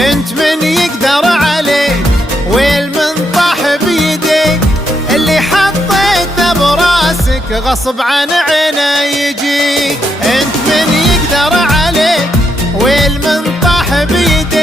انت من يقدر عليك والمن طاح بيديك، اللي حطيته براسك غصب عن عينه يجيك. انت من يقدر عليك والمن طاح بيديك،